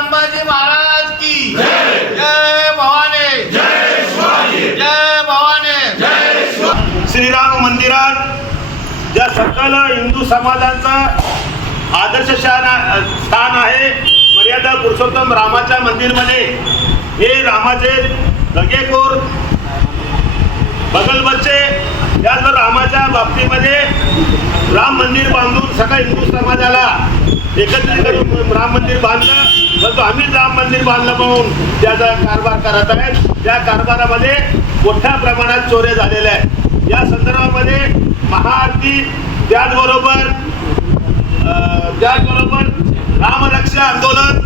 संभाजी महाराज की जय भवानी, जय शिवाजी, जय भवानी, जय शिवाजी। श्रीराम मंदिरात ज्या सकल हिंदू समाजाचा आदर्श स्थान आहे, मर्यादा पुरुषोत्तम रामाच्या मंदिरमध्ये हे रामाचे दगेखोर बगल बच्चे त्याचबरोबर रामाच्या बाबतीमध्ये राम मंदिर बांधून सगळ्या हिंदू समाजाला एकत्रित करून राम मंदिर बांधलं, परंतु आम्ही राम मंदिर बांधलं म्हणून त्याचा कारभार करत आहेत। त्या कारभारामध्ये मोठ्या प्रमाणात चोऱ्या झालेल्या आहेत। या संदर्भामध्ये महाआरती त्याचबरोबर रामरक्षा आंदोलन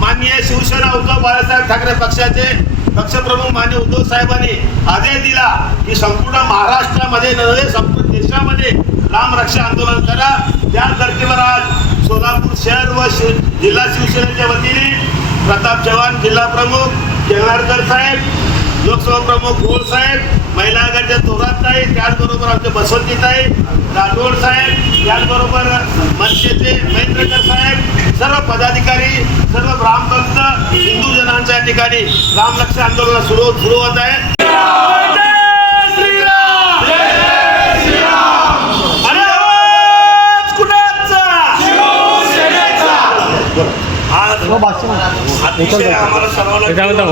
माननीय शिवसेना उद्धव बाळासाहेब ठाकरे पक्षाचे पक्षप्रमुख माननीय उद्धव साहेबांनी आदेश दिला की संपूर्ण महाराष्ट्रामध्ये नव्हे संपूर्ण देशामध्ये रामरक्षा आंदोलन करा। त्याच धर्तीवर आज सोलापूर शहर व जिल्हा शिवसेनेच्या वतीने प्रताप चव्हाण जिल्हा प्रमुख, केंद्रारकर साहेब, लोकसभा प्रमुख गोळ साहेब, महिला आघाडीच्या थोरातताई, त्याचबरोबर आमचे बसवंतीताई राठोड साहेब, त्याचबरोबर मनसेचे महेंद्रकर साहेब, सर्व पदाधिकारी, सर्व ब्राह्मभक्त हिंदू जनांच्या या ठिकाणी रामरक्षा आंदोलन सुरू होत आहे। आज अतिशय आम्हाला सर्वांना